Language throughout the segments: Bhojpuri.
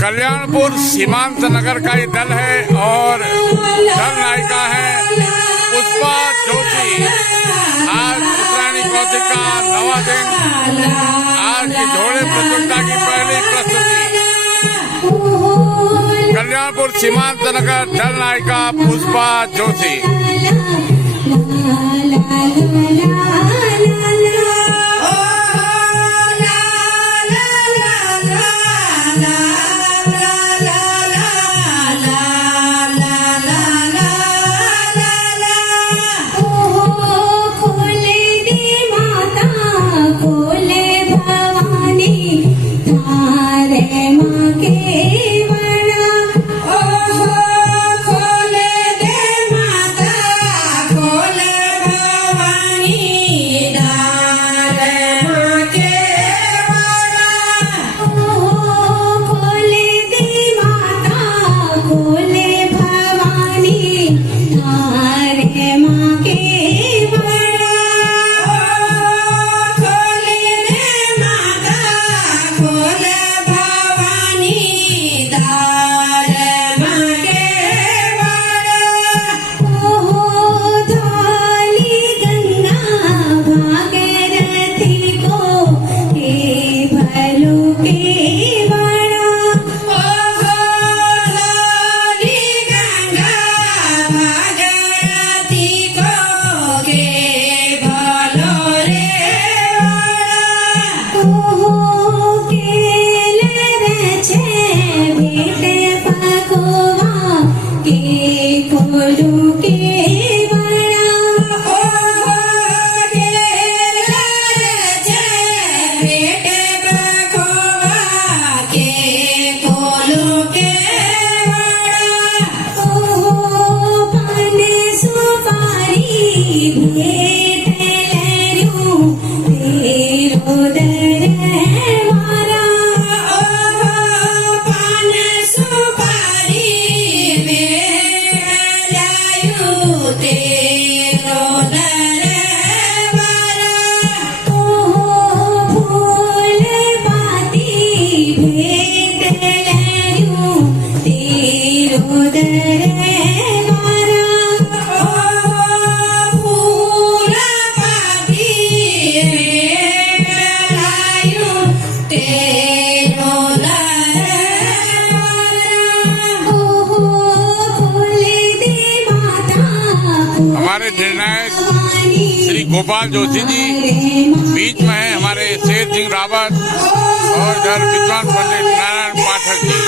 कल्याणपुर सीमांत नगर का ये दल है और दल नायिका है पुष्पा जोशी। आज उत्तरायणी कौतिक का 9वां दिन, आज की घोड़े प्रतियोगिता की पहली प्रस्तुति। कल्याणपुर सीमांत नगर दल नायिका पुष्पा जोशी। हमारे निर्णायक श्री गोपाल जोशी जी बीच में है, हमारे शेर सिंह रावत और इधर विद्वान पंडित नारायण पाठक जी।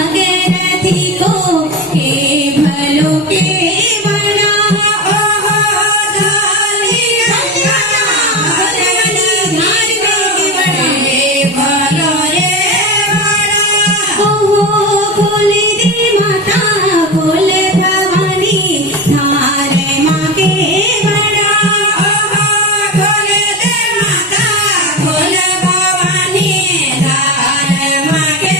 भागीरथी को हे भलो के बड़ा ओहो धानी गंगा भगवानी धार में बड़े भलो रे बड़ा ओहो बोले दे माता बोले भवानी धारे माँ के बड़ा ओहो बोले दे माता बोले भवानी धारे माँ के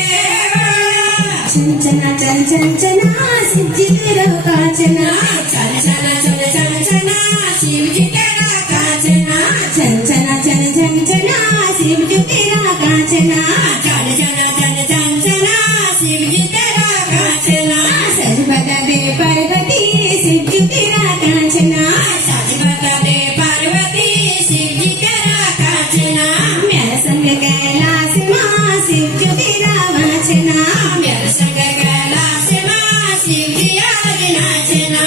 बड़ा चंचना चल चंचना शिव जी तेरा कांचना चल चल चल चंचना शिव जी तेरा कांचना चंचना चल चंचना शिव जी तेरा कांचना चल चल चल चंचना शिव जी तेरा कांचना सज बता दे पार्वती शिव जी तेरा कांचना सज बता दे पार्वती शिव जी तेरा कांचना मेरे संग कैलाश माँ शिव जी तेरा वांचना मेरे संग कैलाश माँ शिव जी आज नाचना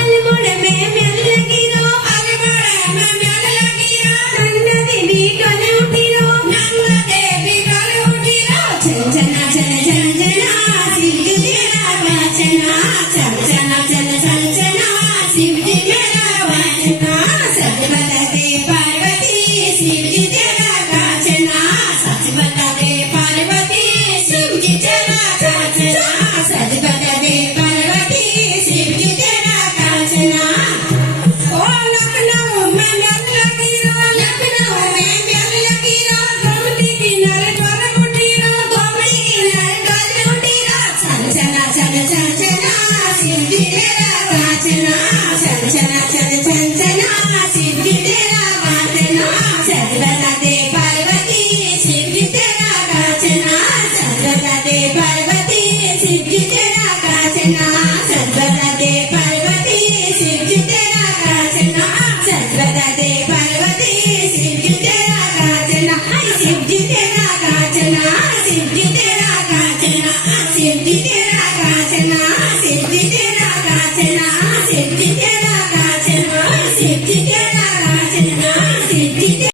अलगुड़ में मेल लगी रो अलगुड़ में मेल लगी रो नंद देवी डोले उठी रो नंद देवी डोले उठी रो चंचना चल चंचना शिव जी तेरा वांचना चंचना चल चंचना शिव जी मेरा वांचना सच बता दे पार्वती शिव जी तेरा कांचना सच बता दे पार्वती शिव जी तेरा कांचना सच बता दे पार्वती शिव जी तेरा कांचना ओ लखनऊ में मेल लगी रो लखनऊ में मेल लगी रो गोमती किनारे डोले उठी रो गोमती किनारे डोले उठी रो चंचना चल चंचना शिव जी तेरा कांचना चंचना चल चंचना शिव जी तेरा वांचना सच बता दे पार्वती शिव जी तेरा कांचना सच बता दे पार्वती शिव जी तेरा कांचना सच बता दे पार्वती शिव जी तेरा कांचना सच बता दे पार्वती शिव जी तेरा कांचना शिव जी तेरा कांचना शिव जी तेरा कांचना शिव जी तेरा कांचना शिव जी तेरा कांचना शिव जी तेरा कांचना शिव जी